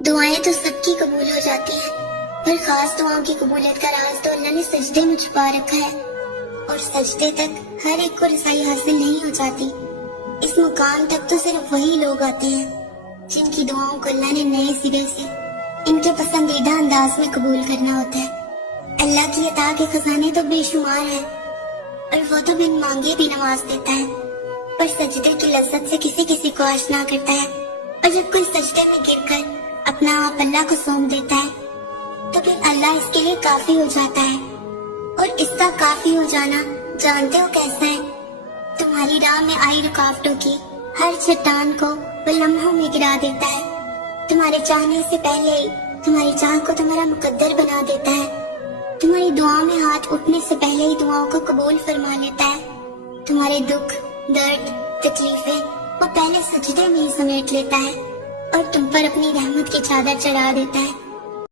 دعائیں تو سب کی قبول ہو جاتی ہیں، پر خاص دعاؤں کی قبولیت کا راز تو اللہ نے سجدے میں چھپا رکھا ہے، اور سجدے تک ہر ایک کو رسائی حاصل نہیں ہو جاتی۔ اس مقام تک تو صرف وہی لوگ آتے ہیں جن کی دعاؤں کو اللہ نے نئے سرے سے ان کے پسندیدہ انداز میں قبول کرنا ہوتا ہے۔ اللہ کی عطا کے خزانے تو بے شمار ہیں، اور وہ تو بن مانگے بھی نواز دیتا ہے، پر سجدے کی لذت سے کسی کسی کو آشنا کرتا ہے، اور جب کوئی سجدے میں گر کر اپنا آپ اللہ کو سونپ دیتا ہے تو پھر اللہ اس کے لیے کافی ہو جاتا ہے۔ اور اس کا کافی ہو جانا جانتے ہو کیسا ہے؟ تمہاری راہ میں آئی رکاوٹوں کی ہر چٹان کو وہ لمحوں میں گرا دیتا ہے، تمہارے چاہنے سے پہلے ہی تمہاری چاہ کو تمہارا مقدر بنا دیتا ہے، تمہاری دعا میں ہاتھ اٹھنے سے پہلے ہی دعاؤں کو قبول فرما لیتا ہے، تمہارے دکھ، درد، تکلیفیں وہ پہلے سجدے میں ہی سمیٹ لیتا ہے، اور تم پر اپنی رحمت کی چادر چڑھا دیتا ہے۔